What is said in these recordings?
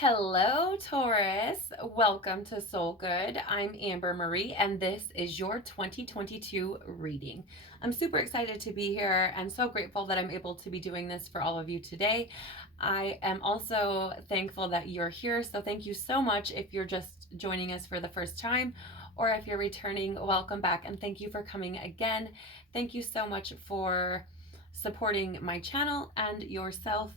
Hello, Taurus. Welcome to Soul Good. I'm Amber Marie, and this is your 2022 reading. I'm super excited to be here and so grateful that I'm able to be doing this for all of you today. I am also thankful that you're here, so thank you so much if you're just joining us for the first time, or if you're returning, welcome back, and thank you for coming again. Thank you so much for supporting my channel and yourself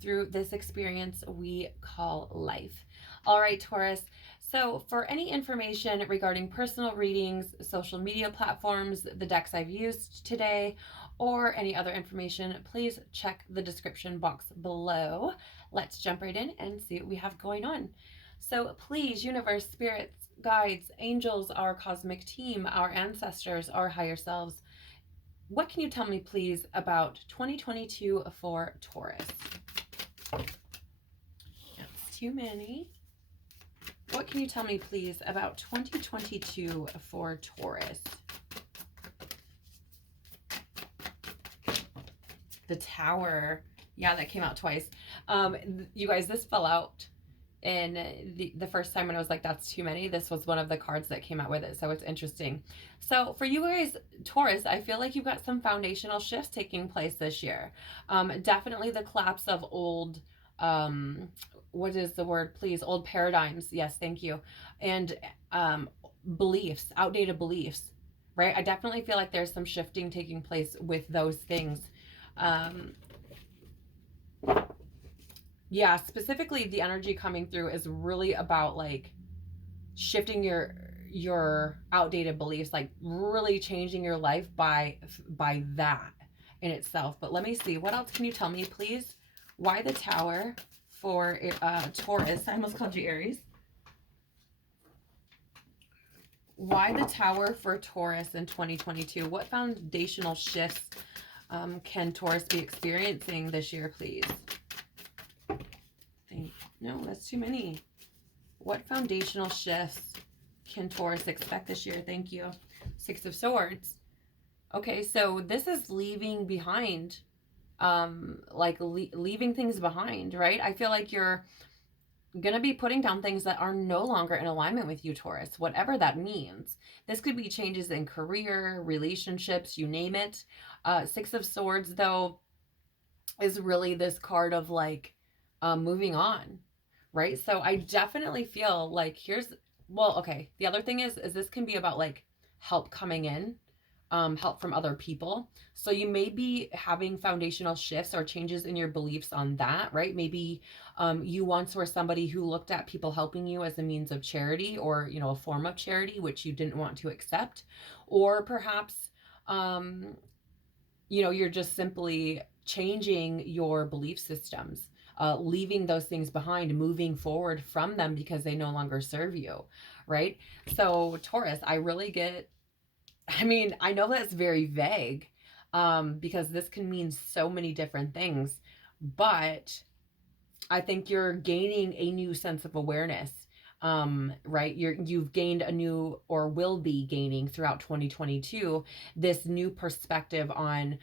through this experience we call life. All right, Taurus. So for any information regarding personal readings, social media platforms, the decks I've used today, or any other information, please check the description box below. Let's jump right in and see what we have going on. So please, universe, spirits, guides, angels, our cosmic team, our ancestors, our higher selves, what can you tell me, please, about 2022 for Taurus? That's too many. What can you tell me, please, about 2022 for Taurus? The Tower. Yeah, that came out twice. You guys, this fell out in the first time when I was like, that's too many. This was one of the cards that came out with it, so it's interesting. So for you guys, Taurus, I feel like you've got some foundational shifts taking place this year. Definitely the collapse of old, what is the word, please? Old paradigms. Yes, thank you. And beliefs, outdated beliefs, right? I definitely feel like there's some shifting taking place with those things. Yeah, specifically the energy coming through is really about like shifting your outdated beliefs, like really changing your life by that in itself. But let me see, what else can you tell me, please? Why the Tower for Taurus? I almost called you Aries. Why the Tower for Taurus in 2022? What foundational shifts can Taurus be experiencing this year, please? No, that's too many. What foundational shifts can Taurus expect this year? Thank you. Six of Swords. Okay, so this is leaving behind, leaving things behind, right? I feel like you're going to be putting down things that are no longer in alignment with you, Taurus, whatever that means. This could be changes in career, relationships, you name it. Six of Swords, though, is really this card of like moving on, right? So I definitely feel like okay, the other thing is this can be about like help coming in, help from other people. So you may be having foundational shifts or changes in your beliefs on that, right? Maybe you once were somebody who looked at people helping you as a means of charity, or, you know, a form of charity, which you didn't want to accept. Or perhaps, you know, you're just simply changing your belief systems, leaving those things behind, moving forward from them because they no longer serve you, right? So Taurus, I really get, I mean, I know that's very vague, because this can mean so many different things, but I think you're gaining a new sense of awareness, right? You've gained a new, or will be gaining throughout 2022, this new perspective on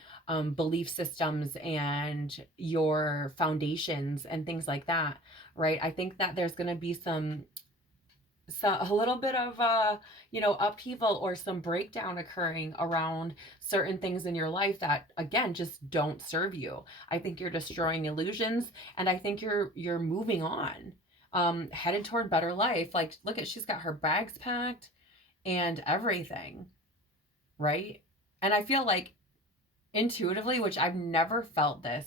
belief systems and your foundations and things like that, right? I think that there's going to be a little bit of you know, upheaval or some breakdown occurring around certain things in your life that, again, just don't serve you. I think you're destroying illusions, and I think you're moving on, headed toward better life. Like, look at, she's got her bags packed and everything, right? And I feel like intuitively, which I've never felt this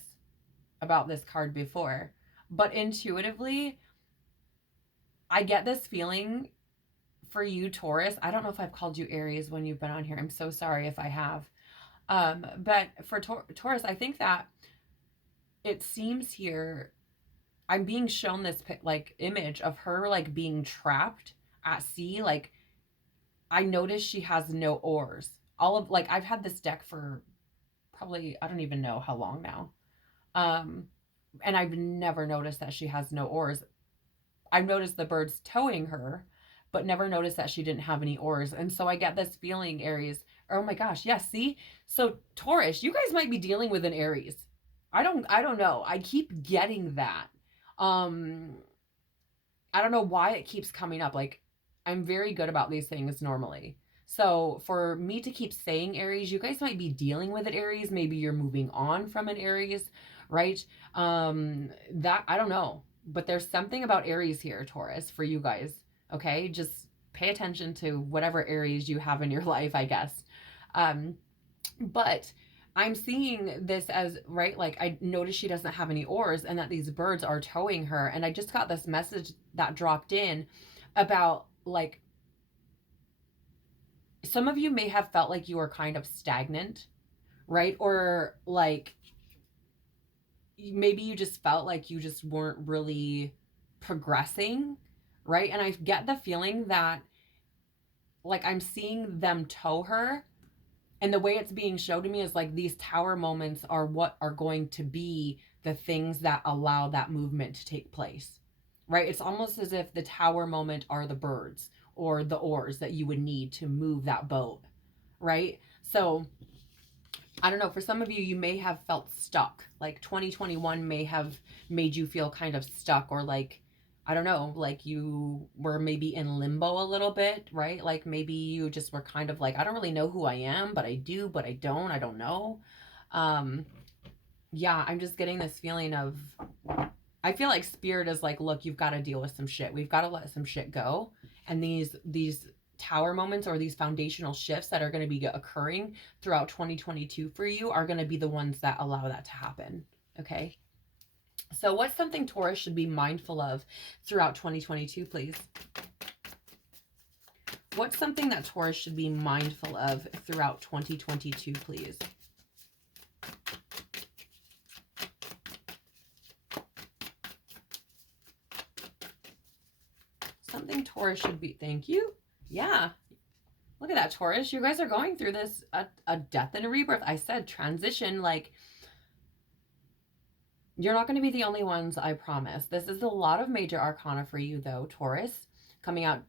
about this card before, but intuitively I get this feeling for you, Taurus. I don't know if I've called you Aries when you've been on here. I'm so sorry if I have. But for Taurus, I think that it seems here, I'm being shown this like image of her like being trapped at sea. Like, I noticed she has no oars. All of, like, I've had this deck for probably, I don't even know how long now. And I've never noticed that she has no oars. I've noticed the birds towing her, but never noticed that she didn't have any oars. And so I get this feeling, Aries. Oh my gosh, yes, see? So Taurus, you guys might be dealing with an Aries. I don't know. I keep getting that. Um I don't know why it keeps coming up. Like, I'm very good about these things normally. So for me to keep saying Aries, you guys might be dealing with it, Aries. Maybe you're moving on from an Aries, right? That I don't know. But there's something about Aries here, Taurus, for you guys. Okay. Just pay attention to whatever Aries you have in your life, I guess. Um, but I'm seeing this as, right, like I noticed she doesn't have any oars and that these birds are towing her. And I just got this message that dropped in about like some of you may have felt like you were kind of stagnant, right? Or like maybe you just felt like you just weren't really progressing, right? And I get the feeling that like I'm seeing them tow her. And the way it's being shown to me is like these tower moments are what are going to be the things that allow that movement to take place, right? It's almost as if the tower moment are the birds or the oars that you would need to move that boat, right? So I don't know, for some of you, you may have felt stuck. Like 2021 may have made you feel kind of stuck, or like, I don't know, like you were maybe in limbo a little bit, right? Like maybe you just were kind of like, I don't really know who I am, but I do, but I don't know. Um, yeah, I'm just getting this feeling of, I feel like spirit is like, look, you've got to deal with some shit. We've got to let some shit go. And these tower moments or these foundational shifts that are going to be occurring throughout 2022 for you are going to be the ones that allow that to happen. Okay. So what's something Taurus should be mindful of throughout 2022, please? What's something that Taurus should be mindful of throughout 2022, please? Something Taurus should be, thank you. Yeah. Look at that, Taurus. You guys are going through this, a death and a rebirth. I said transition, like, you're not going to be the only ones, I promise. This is a lot of major arcana for you, though, Taurus, coming out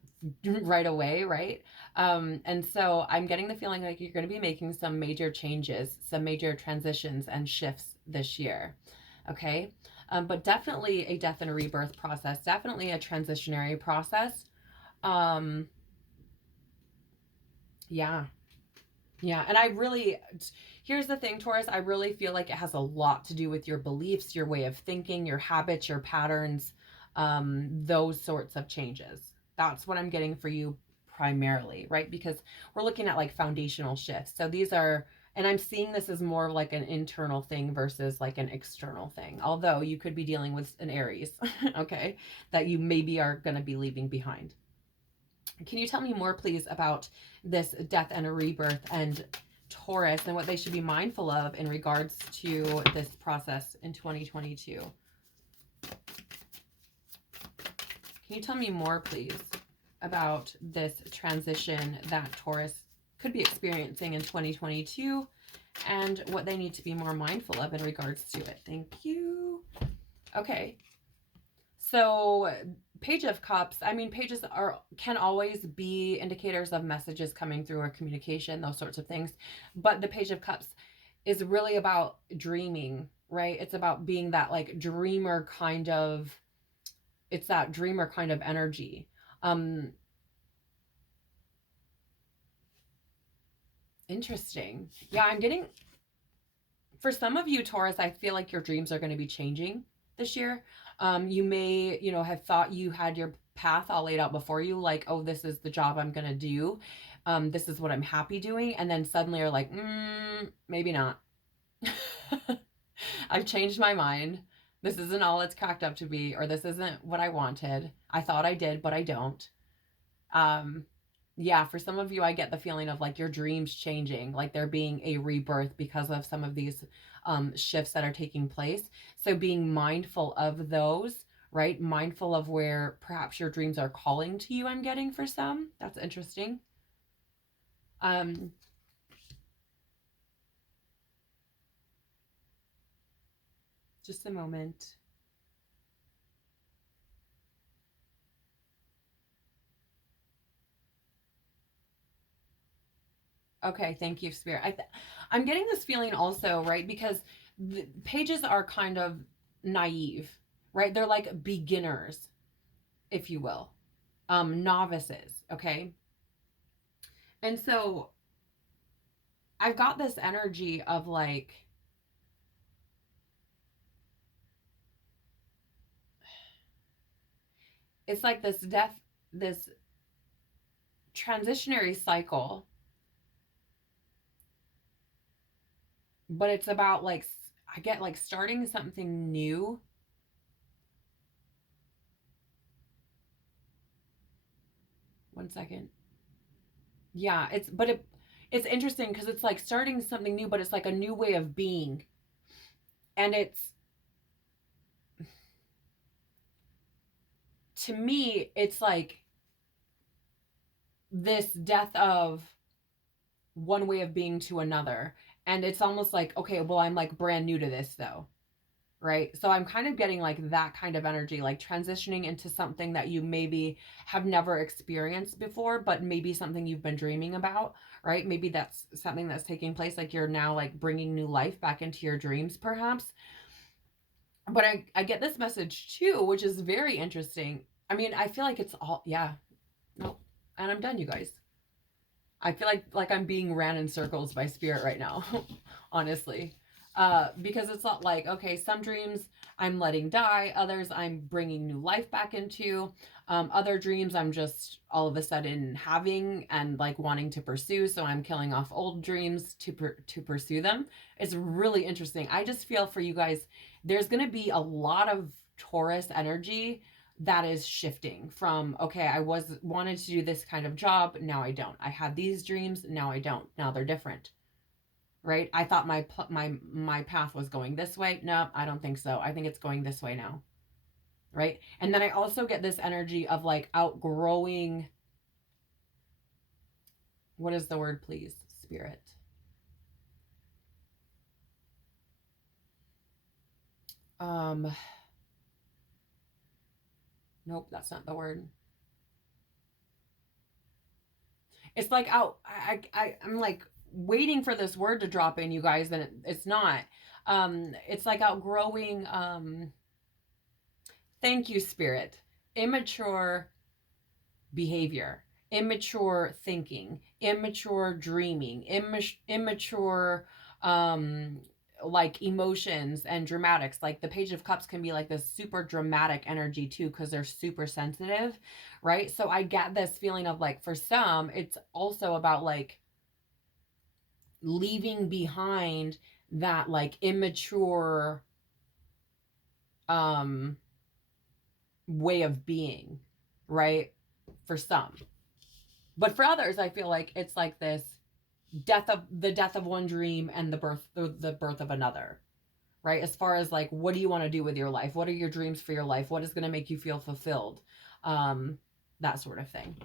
right away, right? And so I'm getting the feeling like you're going to be making some major changes, some major transitions and shifts this year, okay? But definitely a death and a rebirth process, definitely a transitionary process. Yeah. Yeah, and I really, here's the thing, Taurus, I really feel like it has a lot to do with your beliefs, your way of thinking, your habits, your patterns, those sorts of changes. That's what I'm getting for you primarily, right? Because we're looking at like foundational shifts. So these are, and I'm seeing this as more of like an internal thing versus like an external thing. Although you could be dealing with an Aries, okay, that you maybe are going to be leaving behind. Can you tell me more, please, about this death and a rebirth and Taurus and what they should be mindful of in regards to this process in 2022? Can you tell me more, please, about this transition that Taurus could be experiencing in 2022 and what they need to be more mindful of in regards to it? Thank you. Okay. So Page of Cups, I mean, pages can always be indicators of messages coming through or communication, those sorts of things. But the Page of Cups is really about dreaming, right? It's about being that like dreamer kind of, it's that dreamer kind of energy. Interesting. Yeah, I'm getting, for some of you, Taurus, I feel like your dreams are going to be changing this year. You may, have thought you had your path all laid out before you, like, oh, this is the job I'm going to do. This is what I'm happy doing. And then suddenly you're like, maybe not. I've changed my mind. This isn't all it's cracked up to be, or this isn't what I wanted. I thought I did, but I don't. Yeah, for some of you, I get the feeling of like your dreams changing, like there being a rebirth because of some of these shifts that are taking place. So being mindful of those, right? Mindful of where perhaps your dreams are calling to you, I'm getting for some. That's interesting. Just a moment. Okay, thank you, Spirit. I'm getting this feeling also, right? Because the pages are kind of naive, right? They're like beginners. if you will, novices, okay? And so I've got this energy of like, it's like this death, this transitionary cycle, but it's about like, I get like starting something new. One second. Yeah, it's interesting because it's like starting something new, but it's like a new way of being. And it's, to me, it's like this death of one way of being to another. And it's almost like, okay, well, I'm like brand new to this though. Right. So I'm kind of getting like that kind of energy, like transitioning into something that you maybe have never experienced before, but maybe something you've been dreaming about, right? Maybe that's something that's taking place. Like you're now like bringing new life back into your dreams, perhaps. But I get this message too, which is very interesting. I mean, I feel like it's all, yeah, no, and I'm done, you guys. I feel like I'm being ran in circles by spirit right now, honestly. Because it's not like, okay, some dreams I'm letting die, others I'm bringing new life back into, other dreams I'm just all of a sudden having and like wanting to pursue, so I'm killing off old dreams to pursue them. It's really interesting. I just feel for you guys, there's going to be a lot of Taurus energy that is shifting from, okay, I wanted to do this kind of job, now I don't. I had these dreams, now I don't. Now they're different. Right? I thought my path was going this way. No, I don't think so. I think it's going this way now. Right? And then I also get this energy of like outgrowing, what is the word, please, spirit? Nope, that's not the word. It's like I'm like waiting for this word to drop in, you guys, and it's not. It's like outgrowing, thank you, spirit, immature behavior, immature thinking, immature dreaming, immature, um like emotions and dramatics. Like the Page of Cups can be like this super dramatic energy too, because they're super sensitive, right? So I get this feeling of like, for some it's also about like leaving behind that like immature um way of being, right? For some. But for others, I feel like it's like this death of one dream and the birth of another, right? As far as like, what do you want to do with your life? What are your dreams for your life? What is going to make you feel fulfilled? That sort of thing.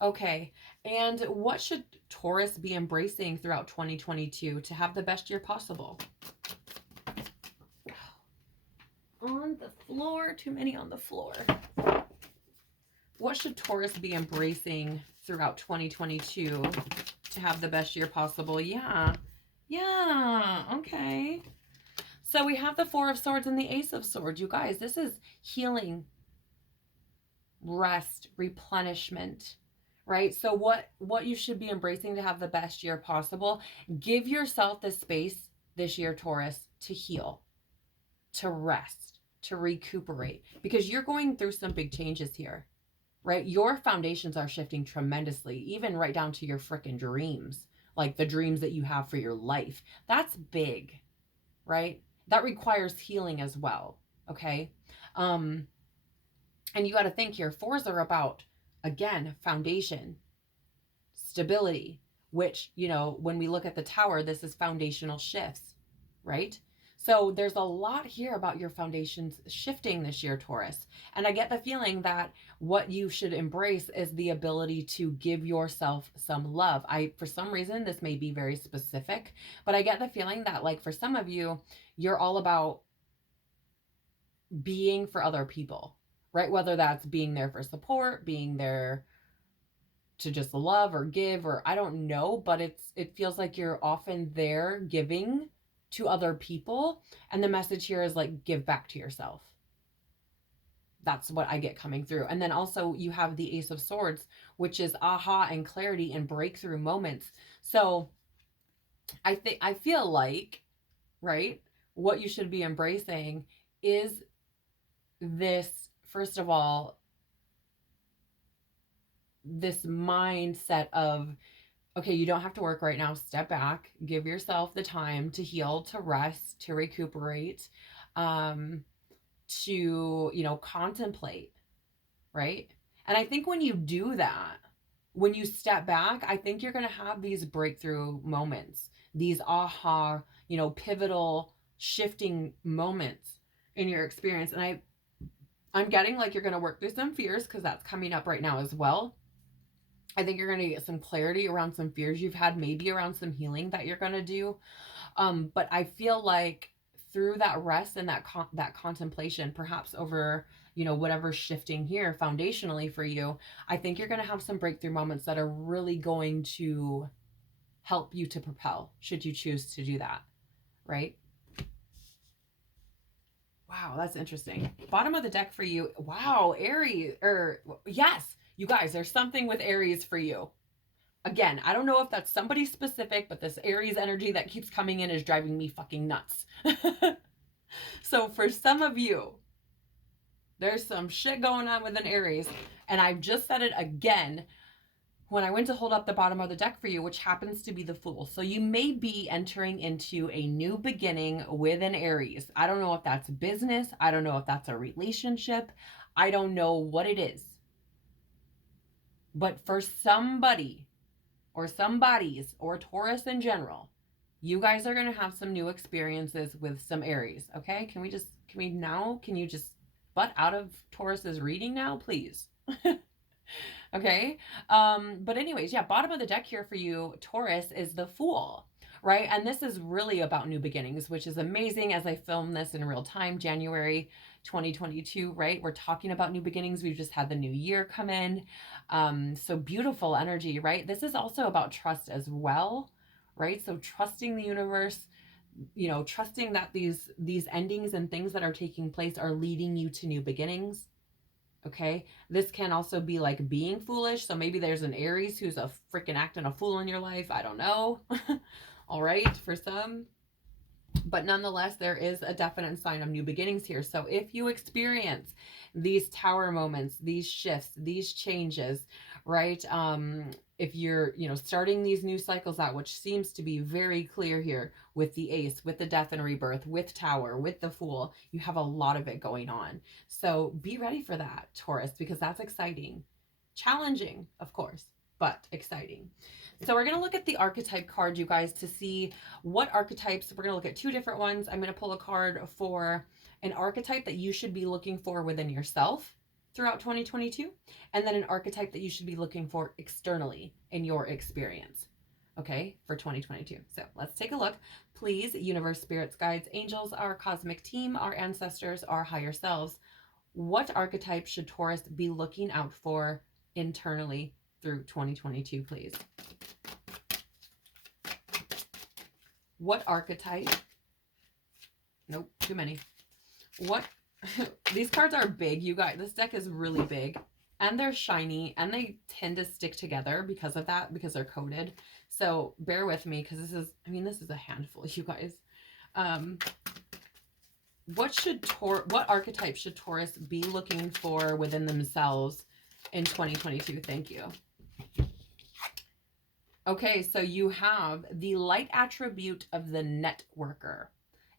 Okay, and what should Taurus be embracing throughout 2022 to have the best year possible? On the floor, too many on the floor. What should Taurus be embracing throughout 2022 to have the best year possible? Yeah, okay. So we have the Four of Swords and the Ace of Swords. You guys, this is healing, rest, replenishment, right? So what you should be embracing to have the best year possible, give yourself the space this year, Taurus, to heal, to rest, to recuperate, because you're going through some big changes here, right? Your foundations are shifting tremendously, even right down to your freaking dreams, like the dreams that you have for your life. That's big, right? That requires healing as well, okay? And you got to think here, fours are about, again, foundation, stability, which, you know, when we look at the tower, this is foundational shifts, right? So there's a lot here about your foundations shifting this year, Taurus. And I get the feeling that what you should embrace is the ability to give yourself some love. For some reason, this may be very specific, but I get the feeling that like for some of you, you're all about being for other people, right? Whether that's being there for support, being there to just love or give, or I don't know, but it feels like you're often there giving to other people, and the message here is like, give back to yourself, That's what I get coming through. And then also you have the Ace of Swords, which is aha and clarity and breakthrough moments. So I feel like, right, what you should be embracing is this, first of all, this mindset of, okay, you don't have to work right now. Step back, give yourself the time to heal, to rest, to recuperate, to, contemplate, right? And I think when you do that, when you step back, I think you're going to have these breakthrough moments, these aha, pivotal shifting moments in your experience. And I'm getting like you're going to work through some fears, because that's coming up right now as well. I think you're going to get some clarity around some fears you've had, maybe around some healing that you're going to do. But I feel like through that rest and that contemplation, perhaps over, whatever's shifting here foundationally for you, I think you're going to have some breakthrough moments that are really going to help you to propel, should you choose to do that, right? Wow, that's interesting. Bottom of the deck for you. Wow, Aries, yes, you guys, there's something with Aries for you. Again, I don't know if that's somebody specific, but this Aries energy that keeps coming in is driving me fucking nuts. So for some of you, there's some shit going on with an Aries. And I've just said it again when I went to hold up the bottom of the deck for you, which happens to be the Fool. So you may be entering into a new beginning with an Aries. I don't know if that's business. I don't know if that's a relationship. I don't know what it is. But for somebody or somebody's or Taurus in general, you guys are going to have some new experiences with some Aries. Okay. Can you just butt out of Taurus's reading now, please? Okay. But anyways, yeah, bottom of the deck here for you, Taurus, is the Fool, right? And this is really about new beginnings, which is amazing. As I film this in real time, January 2022, right? We're talking about new beginnings. We've just had the new year come in. So beautiful energy, right? This is also about trust as well, right? So trusting the universe, trusting that these endings and things that are taking place are leading you to new beginnings. Okay. This can also be like being foolish. So maybe there's an Aries who's a freaking acting a fool in your life. I don't know. All right. For some, but nonetheless, there is a definite sign of new beginnings here. So if you experience these tower moments, these shifts, these changes, right? If you're, starting these new cycles out, which seems to be very clear here with the Ace, with the Death and Rebirth, with Tower, with the Fool, you have a lot of it going on. So be ready for that, Taurus, because that's exciting. Challenging, of course, but exciting. So we're going to look at the archetype card, you guys, to see what archetypes. We're going to look at two different ones. I'm going to pull a card for an archetype that you should be looking for within yourself throughout 2022, and then an archetype that you should be looking for externally in your experience, okay, for 2022. So let's take a look. Please, universe, spirits, guides, angels, our cosmic team, our ancestors, our higher selves, what archetype should Taurus be looking out for internally through 2022, please? What archetype? Nope, too many. What? These cards are big, you guys. This deck is really big, and they're shiny, and they tend to stick together because of that, because they're coated. So bear with me, because this is a handful, you guys. What archetype should Taurus be looking for within themselves in 2022? Thank you. Okay, so you have the light attribute of the networker.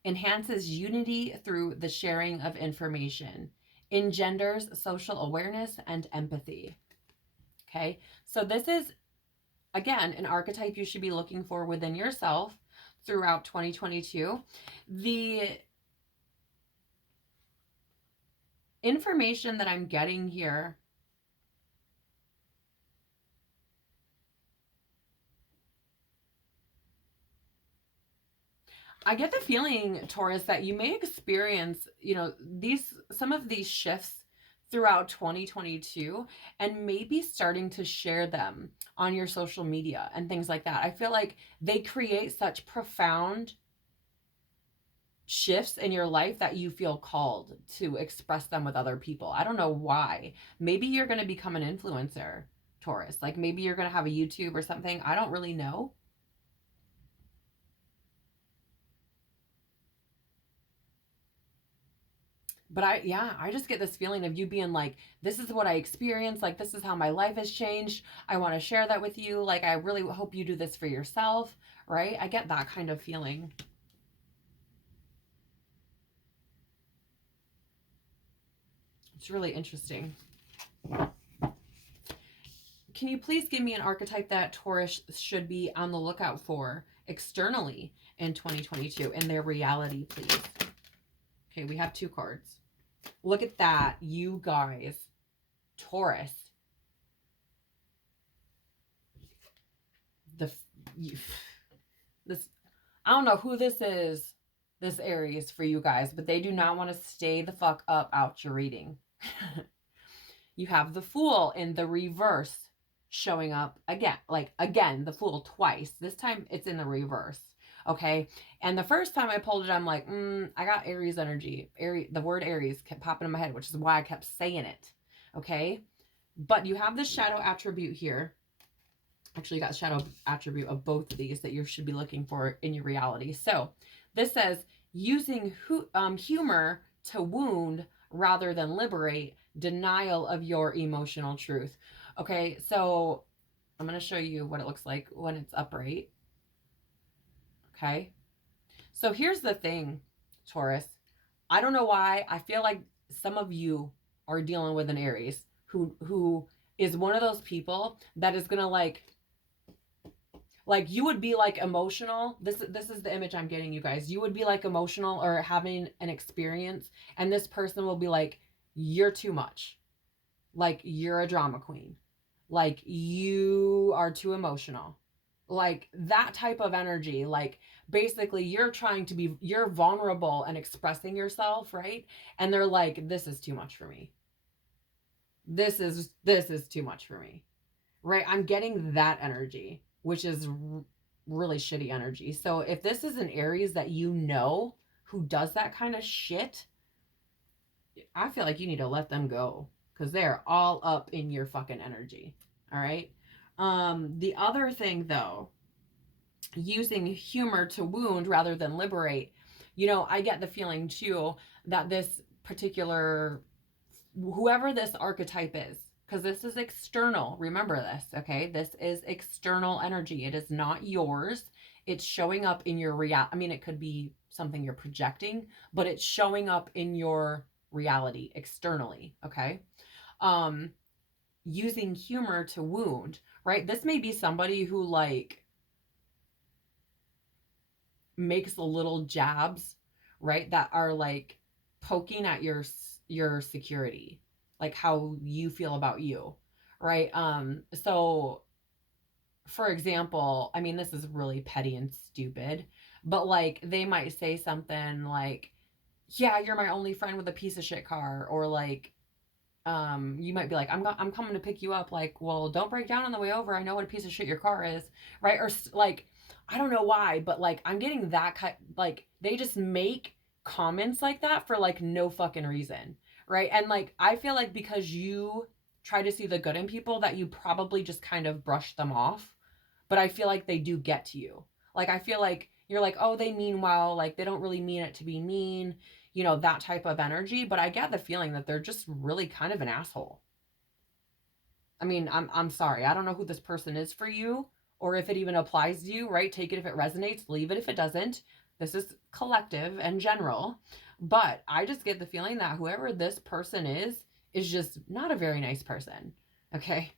Enhances unity through the sharing of information. Engenders social awareness and empathy. Okay, so this is, again, an archetype you should be looking for within yourself throughout 2022. The information that I'm getting here, I get the feeling, Taurus, that you may experience, some of these shifts throughout 2022, and maybe starting to share them on your social media and things like that. I feel like they create such profound shifts in your life that you feel called to express them with other people. I don't know why. Maybe you're going to become an influencer, Taurus. Like maybe you're going to have a YouTube or something. I don't really know. But I just get this feeling of you being like, this is what I experienced. Like, this is how my life has changed. I want to share that with you. Like, I really hope you do this for yourself, right? I get that kind of feeling. It's really interesting. Can you please give me an archetype that Taurus should be on the lookout for externally in 2022 in their reality, please? Okay, we have 2 cards. Look at that, you guys. Taurus. This, I don't know who this is, this Aries for you guys, but they do not want to stay the fuck up out your reading. You have the Fool in the reverse showing up again. Like, again, the Fool twice. This time it's in the reverse. Okay. And the first time I pulled it, I'm like, I got Aries energy. The word Aries kept popping in my head, which is why I kept saying it. Okay. But you have the shadow attribute here. Actually, you got shadow attribute of both of these that you should be looking for in your reality. So this says using humor to wound rather than liberate, denial of your emotional truth. Okay, so I'm going to show you what it looks like when it's upright. Okay, so here's the thing, Taurus. I don't know why. I feel like some of you are dealing with an Aries who is one of those people that is going to like you would be like emotional. This is the image I'm getting, you guys. You would be like emotional or having an experience, and this person will be like, you're too much. Like, you're a drama queen. Like, you are too emotional. Like, that type of energy. Like, basically, you're vulnerable and expressing yourself, right? And they're like, this is too much for me. This is too much for me. Right? I'm getting that energy, which is really shitty energy. So if this is an Aries that you know who does that kind of shit, I feel like you need to let them go because they're all up in your fucking energy. All right. The other thing though, using humor to wound rather than liberate, I get the feeling too that this particular, whoever this archetype is, because this is external. Remember this, okay? This is external energy. It is not yours. It's showing up in your it could be something you're projecting, but it's showing up in your reality externally, okay? Using humor to wound, right? This may be somebody who makes little jabs, right? That are poking at your security, like how you feel about you, right? So for example, this is really petty and stupid, but they might say something like, yeah, you're my only friend with a piece of shit car, or you might be like, I'm coming to pick you up. Like, well, don't break down on the way over. I know what a piece of shit your car is, right? Or I don't know why, but I'm getting that they just make comments like that for no fucking reason, right? And I feel like because you try to see the good in people, that you probably just kind of brush them off, but I feel like they do get to you. I feel like you're like, oh, they mean well, they don't really mean it to be mean, that type of energy. But I get the feeling that they're just really kind of an asshole. I'm sorry. I don't know who this person is for you, or if it even applies to you, right? Take it if it resonates, leave it if it doesn't. This is collective and general. But I just get the feeling that whoever this person is just not a very nice person. Okay?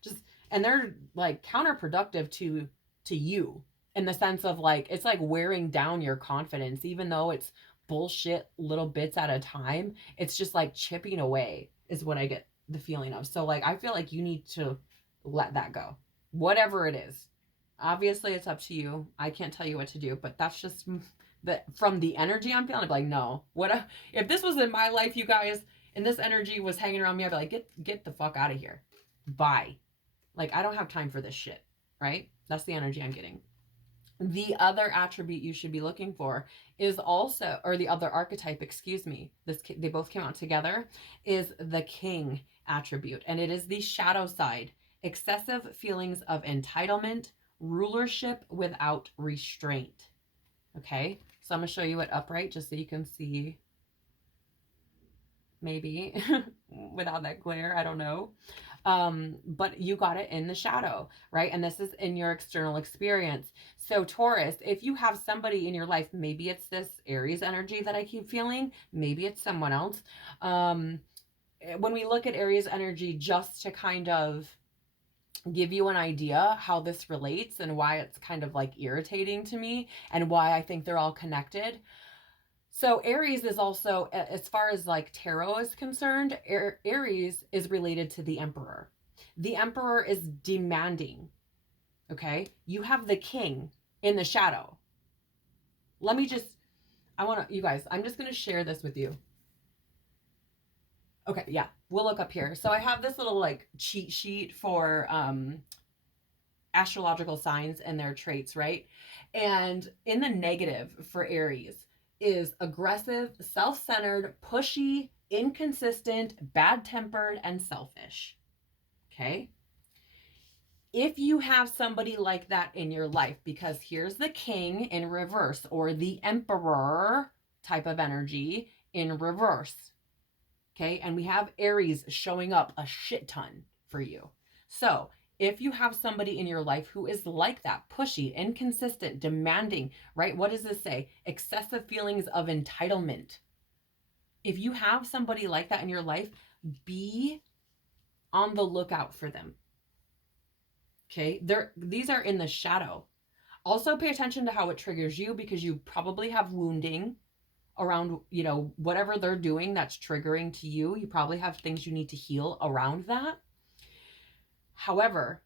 And they're counterproductive to you, in the sense of it's wearing down your confidence, even though it's bullshit little bits at a time. It's just chipping away is what I get the feeling of. So I feel like you need to let that go, whatever it is. Obviously it's up to you. I can't tell you what to do, but that's just from the energy I'm feeling. I'd be like, no, if this was in my life, you guys, and this energy was hanging around me, I'd be like, get the fuck out of here. Bye. I don't have time for this shit, right? That's the energy I'm getting. The other attribute you should be looking for is also, or the other archetype, excuse me, they both came out together, is the king attribute. And it is the shadow side, excessive feelings of entitlement, rulership without restraint. Okay, so I'm going to show you it upright just so you can see, maybe without that glare, I don't know. But you got it in the shadow, right? And this is in your external experience. So Taurus, if you have somebody in your life, maybe it's this Aries energy that I keep feeling, maybe it's someone else. When we look at Aries energy, just to kind of give you an idea how this relates and why it's kind of like irritating to me and why I think they're all connected. So Aries is also, as far as like tarot is concerned, Aries is related to the Emperor. The Emperor is demanding. Okay, you have the king in the shadow. Let me just, you guys, I'm just going to share this with you. Okay, yeah, we'll look up here. So I have this little like cheat sheet for astrological signs and their traits, right? And in the negative for Aries is aggressive, self-centered, pushy, inconsistent, bad-tempered, and selfish. Okay? If you have somebody like that in your life, because here's the king in reverse, or the emperor type of energy in reverse. Okay? And we have Aries showing up a shit ton for you. So if you have somebody in your life who is like that, pushy, inconsistent, demanding, right? What does this say? Excessive feelings of entitlement. If you have somebody like that in your life, be on the lookout for them. Okay? These are in the shadow. Also pay attention to how it triggers you, because you probably have wounding around, whatever they're doing that's triggering to you. You probably have things you need to heal around that. However,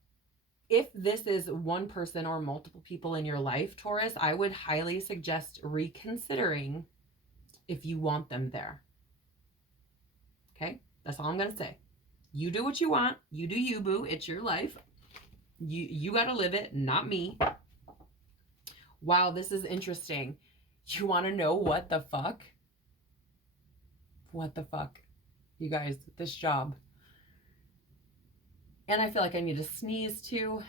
if this is one person or multiple people in your life, Taurus, I would highly suggest reconsidering if you want them there. Okay? That's all I'm going to say. You do what you want. You do you, boo. It's your life. You got to live it, not me. Wow, this is interesting. You want to know what the fuck? What the fuck? You guys, this job. And I feel like I need to sneeze too.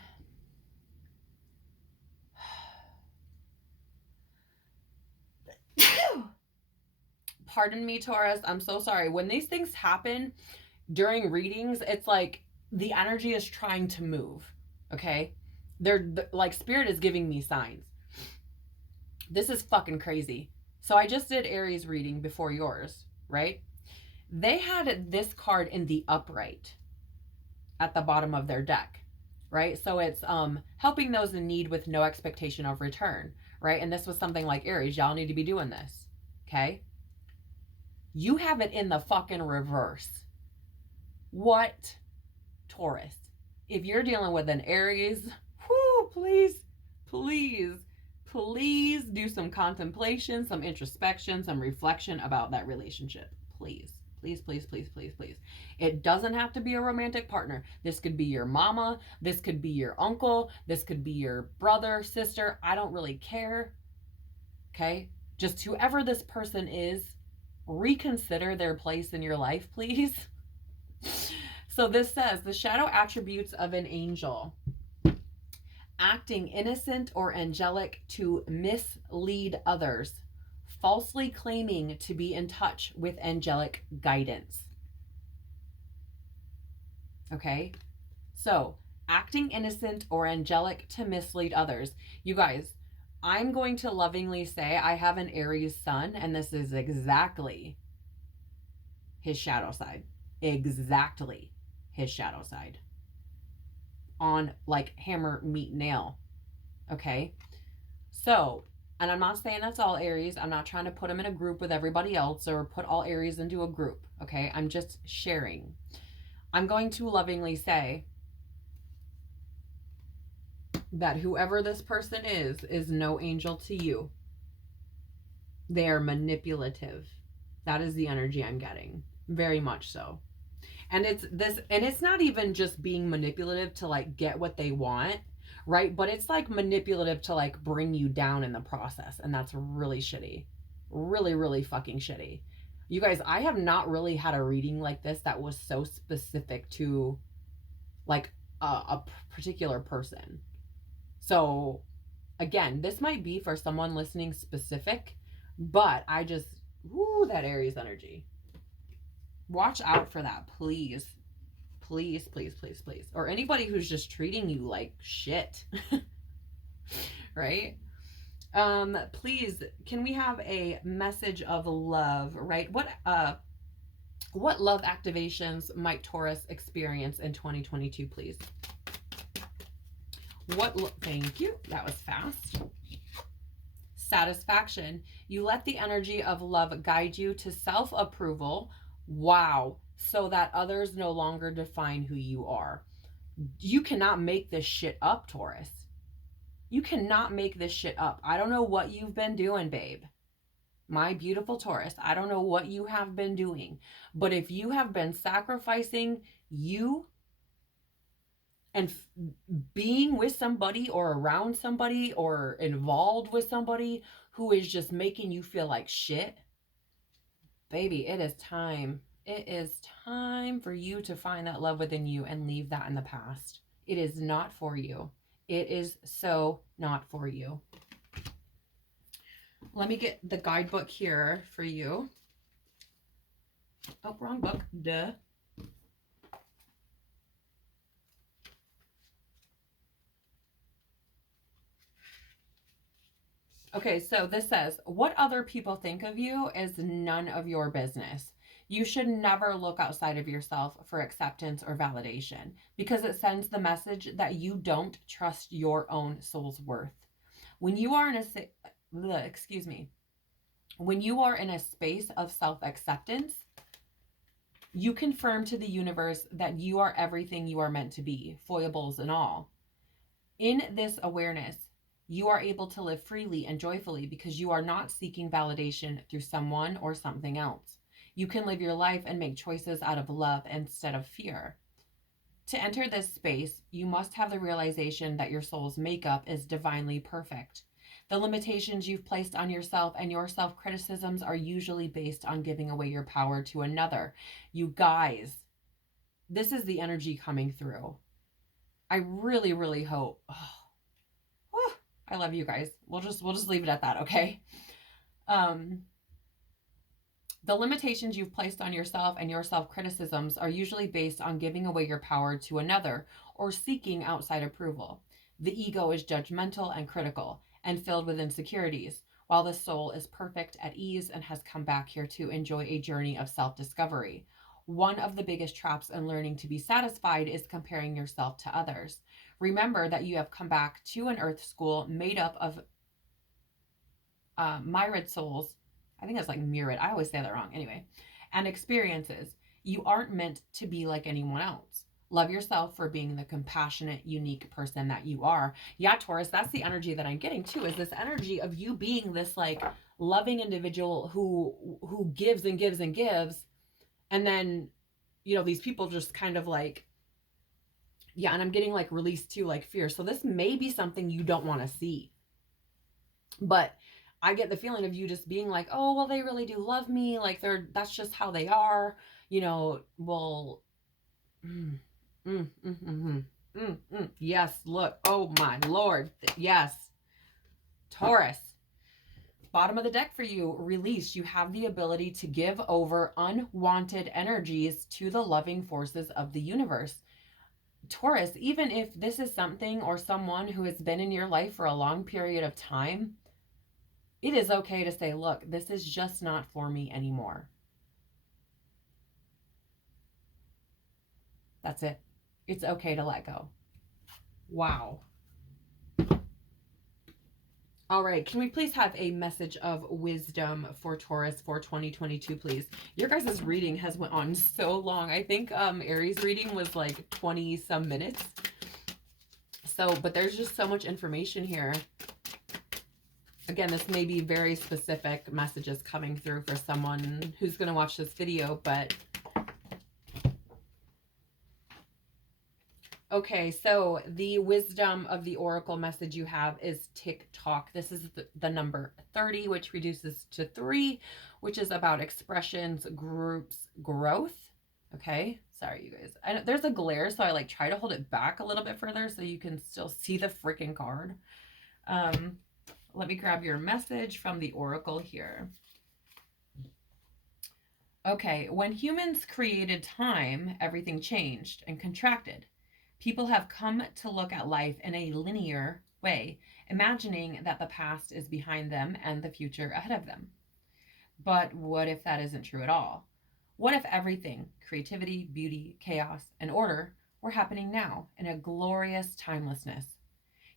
Pardon me, Taurus. I'm so sorry. When these things happen during readings, it's like the energy is trying to move. Okay? They're like, spirit is giving me signs. This is fucking crazy. So I just did Aries reading before yours, right? They had this card in the upright at the bottom of their deck, right? So it's helping those in need with no expectation of return, right? And this was something like, Aries, y'all need to be doing this, okay? You have it in the fucking reverse. What? Taurus. If you're dealing with an Aries, please do some contemplation, some introspection, some reflection about that relationship. Please. It doesn't have to be a romantic partner. This could be your mama. This could be your uncle. This could be your brother, sister. I don't really care. Okay? Just whoever this person is, reconsider their place in your life, please. So this says, the shadow attributes of an angel: acting innocent or angelic to mislead others, falsely claiming to be in touch with angelic guidance. Okay? So, acting innocent or angelic to mislead others. You guys, I'm going to lovingly say I have an Aries sun, and this is exactly his shadow side. Exactly his shadow side. On like hammer, meat, nail. Okay? So, and I'm not saying that's all Aries. I'm not trying to put them in a group with everybody else or put all Aries into a group. Okay? I'm just sharing. I'm going to lovingly say that whoever this person is no angel to you. They are manipulative. That is the energy I'm getting. Very much so. And it's not even just being manipulative to like get what they want. right? But it's like manipulative to like bring you down in the process. And that's really shitty. Really, really fucking shitty. You guys, I have not really had a reading like this that was so specific to like a particular person. So again, this might be for someone listening specific, but I just, woo, that Aries energy. Watch out for that, please. Please, please, please, please. Or anybody who's just treating you like shit. Right? Please, can we have a message of love, right? What love activations might Taurus experience in 2022, please? Thank you. That was fast. Satisfaction. You let the energy of love guide you to self-approval. Wow. So that others no longer define who you are. You cannot make this shit up, Taurus. You cannot make this shit up. I don't know what you've been doing, babe. My beautiful Taurus, I don't know what you have been doing. But if you have been sacrificing you and being with somebody or around somebody or involved with somebody who is just making you feel like shit, baby, it is time. It is time for you to find that love within you and leave that in the past. It is not for you. It is so not for you. Let me get the guidebook here for you. Oh, wrong book. Duh. Okay, so this says, what other people think of you is none of your business. You should never look outside of yourself for acceptance or validation because it sends the message that you don't trust your own soul's worth. When you are in when you are in a space of self-acceptance, you confirm to the universe that you are everything you are meant to be, foibles and all. In this awareness, you are able to live freely and joyfully because you are not seeking validation through someone or something else. You can live your life and make choices out of love instead of fear. To enter this space, you must have the realization that your soul's makeup is divinely perfect. The limitations you've placed on yourself and your self-criticisms are usually based on giving away your power to another. You guys, this is the energy coming through. I really, really hope. Oh, I love you guys. We'll just leave it at that, okay? The limitations you've placed on yourself and your self-criticisms are usually based on giving away your power to another or seeking outside approval. The ego is judgmental and critical and filled with insecurities, while the soul is perfect, at ease, and has come back here to enjoy a journey of self-discovery. One of the biggest traps in learning to be satisfied is comparing yourself to others. Remember that you have come back to an earth school made up of myrid souls. I think that's like myrid. I always say that wrong. Anyway, and experiences. You aren't meant to be like anyone else. Love yourself for being the compassionate, unique person that you are. Yeah, Taurus, that's the energy that I'm getting too, is this energy of you being this like loving individual who gives and gives and gives. And then, you know, these people just kind of like, yeah, and I'm getting like released to like fear. So this may be something you don't want to see. But I get the feeling of you just being like, oh, well, they really do love me. Like that's just how they are, you know, well, yes, look, oh my Lord. Yes. Taurus, bottom of the deck for you, release. You have the ability to give over unwanted energies to the loving forces of the universe. Taurus, even if this is something or someone who has been in your life for a long period of time, it is okay to say, look, this is just not for me anymore. That's it. It's okay to let go. Wow. All right. Can we please have a message of wisdom for Taurus for 2022, please? Your guys' reading has went on so long. I think Aries reading was like 20 some minutes. So, but there's just so much information here. Again, this may be very specific messages coming through for someone who's going to watch this video, but Okay, so the wisdom of the oracle message you have is tick-tock. This is the number 30, which reduces to 3, which is about expressions, groups, growth. Okay, sorry, you guys. There's a glare, so I like try to hold it back a little bit further so you can still see the freaking card. Let me grab your message from the oracle here. Okay, when humans created time, everything changed and contracted. People have come to look at life in a linear way, imagining that the past is behind them and the future ahead of them. But what if that isn't true at all? What if everything, creativity, beauty, chaos, and order, were happening now in a glorious timelessness?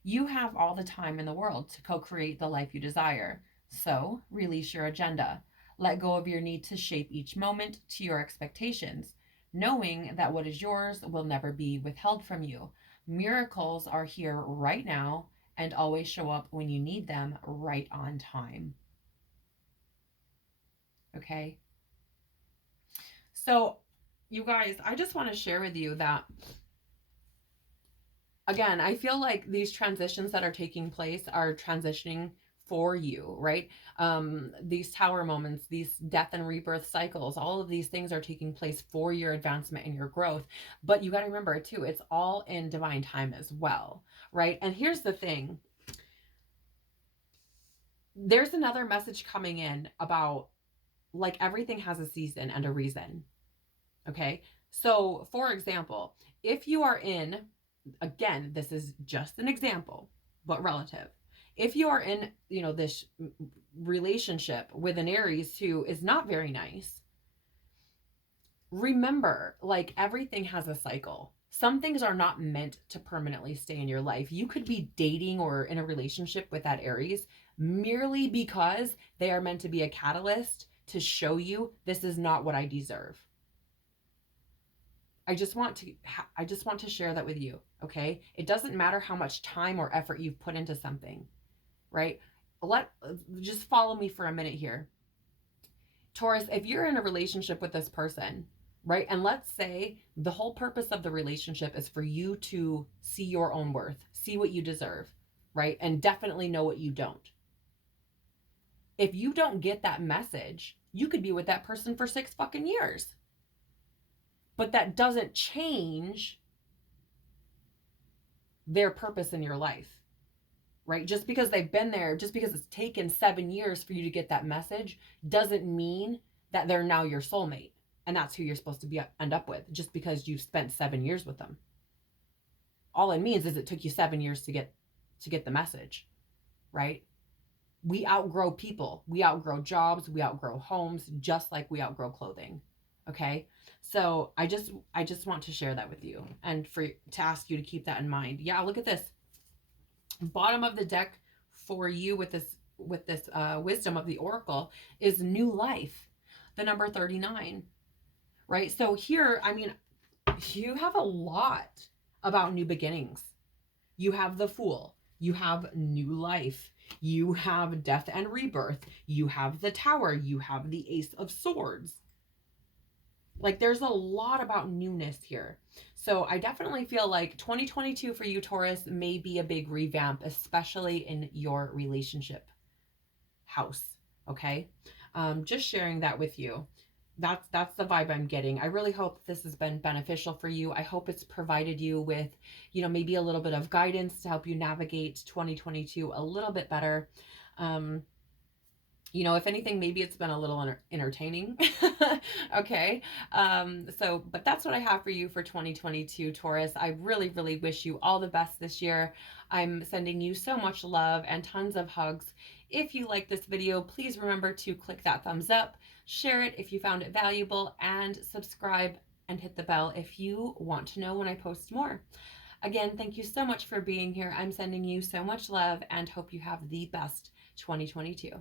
You have all the time in the world to co create the life you desire. So release your agenda. Let go of your need to shape each moment to your expectations, knowing that what is yours will never be withheld from you. Miracles are here right now and always show up when you need them, right on time. Okay? So, you guys, I just want to share with you that, again, I feel like these transitions that are taking place are transitioning for you, right? These tower moments, these death and rebirth cycles, all of these things are taking place for your advancement and your growth. But you got to remember too, it's all in divine time as well, right? And here's the thing. There's another message coming in about, like, everything has a season and a reason. Okay? So, for example, if you are in, again, this is just an example, but relative. If you are in, this relationship with an Aries who is not very nice, remember, like, everything has a cycle. Some things are not meant to permanently stay in your life. You could be dating or in a relationship with that Aries merely because they are meant to be a catalyst to show you this is not what I deserve. I just want to share that with you, okay? It doesn't matter how much time or effort you've put into something, right? Just follow me for a minute here. Taurus, if you're in a relationship with this person, right? And let's say the whole purpose of the relationship is for you to see your own worth, see what you deserve, right? And definitely know what you don't. If you don't get that message, you could be with that person for 6 fucking years. But that doesn't change their purpose in your life, right? Just because they've been there, just because it's taken 7 years for you to get that message, doesn't mean that they're now your soulmate and that's who you're supposed to end up with, just because you've spent 7 years with them. All it means is it took you 7 years to get the message, right? We outgrow people, we outgrow jobs, we outgrow homes, just like we outgrow clothing. Okay, so I just want to share that with you and to ask you to keep that in mind. Yeah, look at this. Bottom of the deck for you with this wisdom of the oracle is new life, the number 39, right? So here, I mean, you have a lot about new beginnings. You have the Fool, you have new life, you have death and rebirth, you have the Tower, you have the Ace of Swords. Like, there's a lot about newness here. So I definitely feel like 2022 for you, Taurus, may be a big revamp, especially in your relationship house. Okay. Just sharing that with you. That's the vibe I'm getting. I really hope this has been beneficial for you. I hope it's provided you with, maybe a little bit of guidance to help you navigate 2022 a little bit better. If anything, maybe it's been a little entertaining. Okay. But that's what I have for you for 2022, Taurus. I really, really wish you all the best this year. I'm sending you so much love and tons of hugs. If you like this video, please remember to click that thumbs up, share it if you found it valuable, and subscribe and hit the bell if you want to know when I post more. Again, thank you so much for being here. I'm sending you so much love and hope you have the best 2022.